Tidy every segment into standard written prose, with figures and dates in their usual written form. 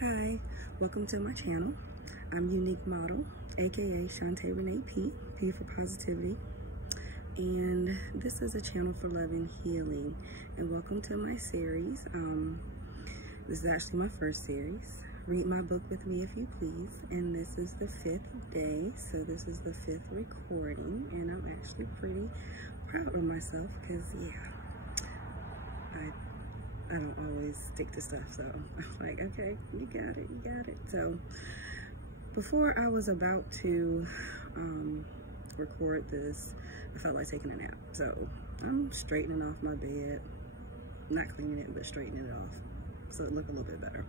Hi, welcome to my channel. I'm Unique Model, aka Chante P for Positivity, and this is a channel for love and healing. And welcome to my series. This is actually my first series. Read my book with me if you please. And this is the 5th day, so this is the 5th recording, and I'm actually pretty proud of myself because I don't always stick to stuff, so I'm like, okay, you got it. So before I was about to record this, I felt like taking a nap. So I'm straightening off my bed, not cleaning it, but straightening it off so it look a little bit better.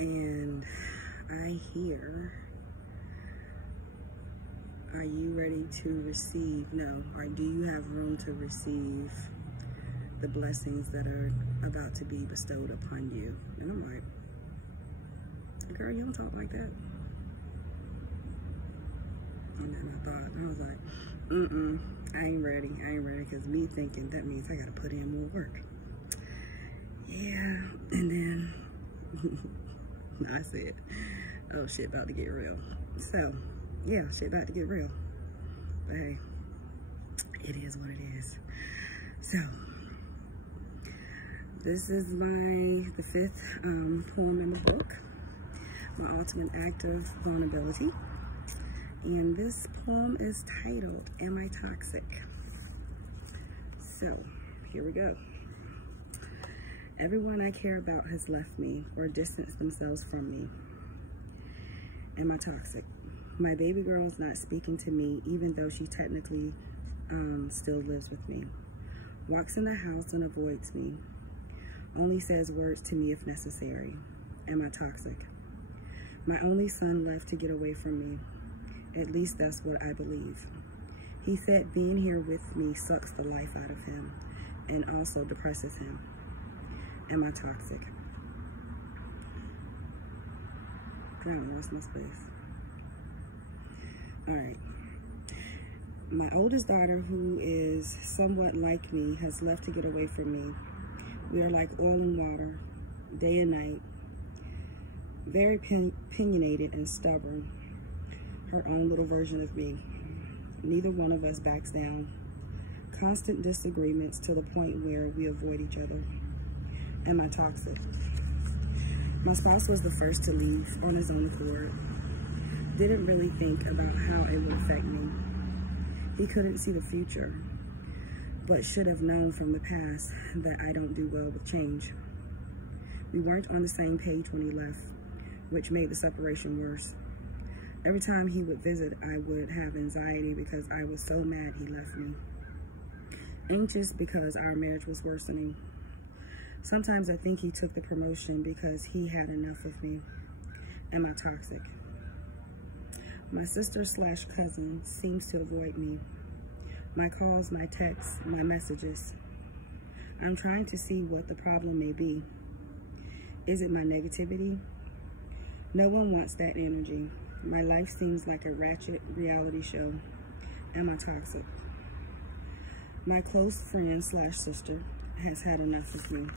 And I hear, are you ready to receive? No, or do you have room to receive the blessings that are about to be bestowed upon you? And I'm like, girl, you don't talk like that. And then I was like, I ain't ready, because me thinking that means I gotta put in more work. Yeah, and then I said, oh, shit about to get real. So, yeah, shit about to get real. But hey, it is what it is. So, this is the 5th poem in the book, My Ultimate Act of Vulnerability. And this poem is titled, Am I Toxic? So, here we go. Everyone I care about has left me or distanced themselves from me. Am I toxic? My baby girl is not speaking to me, even though she technically still lives with me. Walks in the house and avoids me. Only says words to me if necessary. Am I toxic? My only son left to get away from me. At least that's what I believe. He said being here with me sucks the life out of him and also depresses him. Am I toxic? I don't lost my space. All right. My oldest daughter, who is somewhat like me, has left to get away from me. We are like oil and water, day and night. Very opinionated and stubborn. Her own little version of me. Neither one of us backs down. Constant disagreements to the point where we avoid each other. Am I toxic? My spouse was the first to leave on his own accord. Didn't really think about how it would affect me. He couldn't see the future, but should have known from the past that I don't do well with change. We weren't on the same page when he left, which made the separation worse. Every time he would visit, I would have anxiety because I was so mad he left me. Anxious because our marriage was worsening. Sometimes I think he took the promotion because he had enough of me. Am I toxic? My sister/cousin seems to avoid me. My calls, my texts, my messages. I'm trying to see what the problem may be. Is it my negativity? No one wants that energy. My life seems like a ratchet reality show. Am I toxic? My close friend/sister has had enough of me,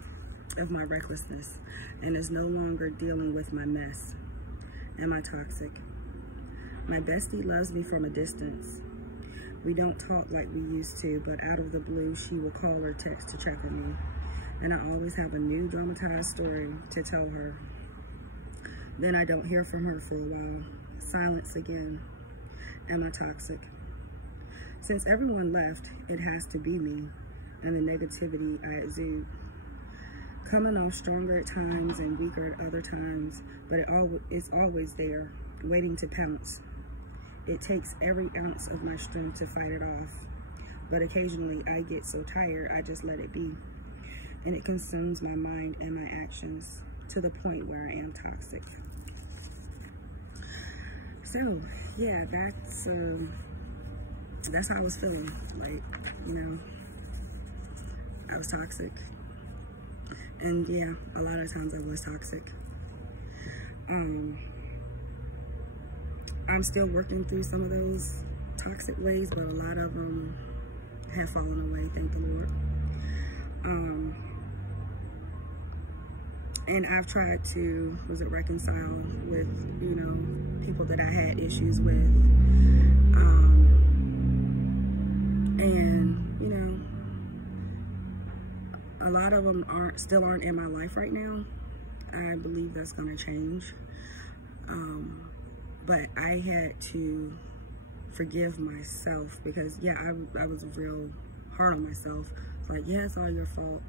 of my recklessness, and is no longer dealing with my mess. Am I toxic? My bestie loves me from a distance. We don't talk like we used to, but out of the blue, she will call or text to check on me. And I always have a new dramatized story to tell her. Then I don't hear from her for a while. Silence again. Am I toxic? Since everyone left, it has to be me and the negativity I exude. Coming off stronger at times and weaker at other times, but it's always there, waiting to pounce. It takes every ounce of my strength to fight it off, but occasionally I get so tired I just let it be, and it consumes my mind and my actions to the point where I am toxic. So yeah, that's how I was feeling. Like, you know, I was toxic, and yeah, a lot of times I was toxic. I'm still working through some of those toxic ways, but a lot of them have fallen away, thank the Lord. And I've tried to, reconcile with, people that I had issues with. And, a lot of them still aren't in my life right now. I believe that's going to change. But I had to forgive myself because, yeah, I was real hard on myself. It's like, yeah, it's all your fault.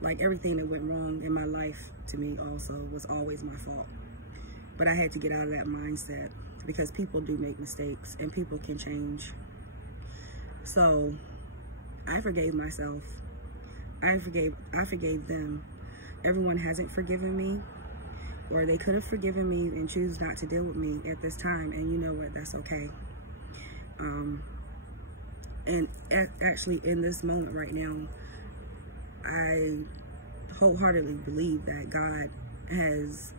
Like, everything that went wrong in my life to me also was always my fault. But I had to get out of that mindset because people do make mistakes and people can change. So I forgave myself. I forgave them. Everyone hasn't forgiven me, or they could have forgiven me and choose not to deal with me at this time. And you know what? That's okay. And actually in this moment right now, I wholeheartedly believe that God has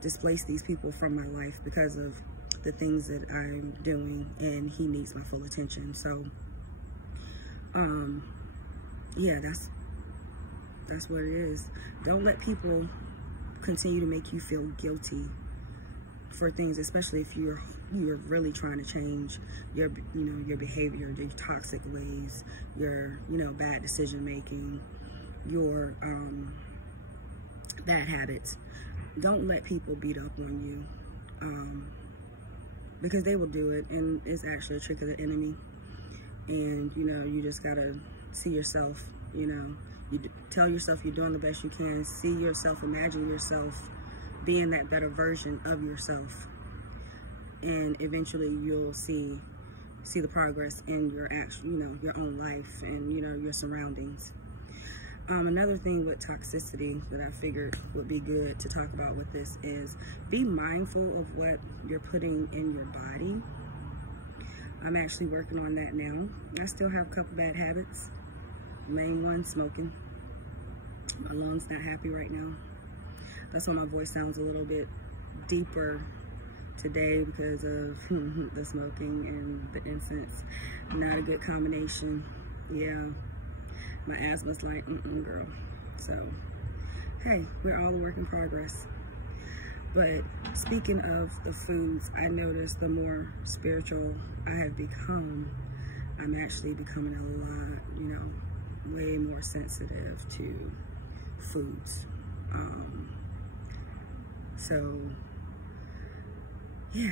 displaced these people from my life because of the things that I'm doing, and he needs my full attention. So, yeah, that's what it is. Don't let people continue to make you feel guilty for things, especially if you're really trying to change your behavior, your toxic ways, your bad decision making, your bad habits. Don't let people beat up on you, because they will do it, and it's actually a trick of the enemy. And you just gotta see yourself. You tell yourself you're doing the best you can. See yourself, imagine yourself being that better version of yourself, and eventually you'll see the progress in your your own life and your surroundings. Another thing with toxicity that I figured would be good to talk about with this is be mindful of what you're putting in your body. I'm actually working on that now. I still have a couple bad habits. Main one, smoking. My lungs not happy right now. That's why my voice sounds a little bit deeper today, because of the smoking and the incense. Not a good combination. Yeah. My asthma's like, girl. So, hey, we're all a work in progress. But speaking of the foods, I noticed the more spiritual I have become, I'm actually becoming a lot, way more sensitive to foods. So, yeah.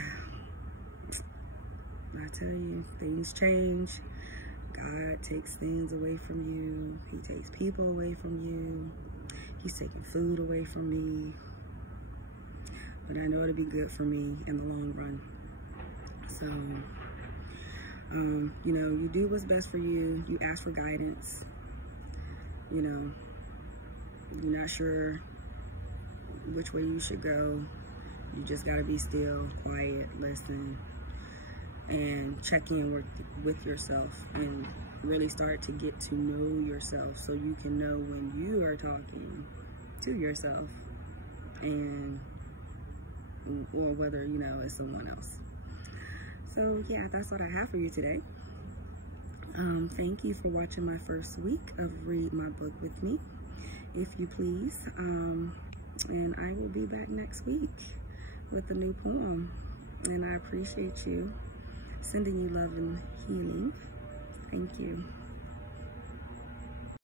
I tell you, things change. God takes things away from you. He takes people away from you. He's taking food away from me. But I know it'll be good for me in the long run. So, you do what's best for you. You ask for guidance. You're not sure which way you should go. You just gotta be still, quiet, listen, and check in with yourself and really start to get to know yourself, so you can know when you are talking to yourself or whether it's someone else. So yeah, that's what I have for you today. Thank you for watching my first week of Read My Book with me, if you please. And I will be back next week with a new poem, and I appreciate you. Sending you love and healing. Thank you.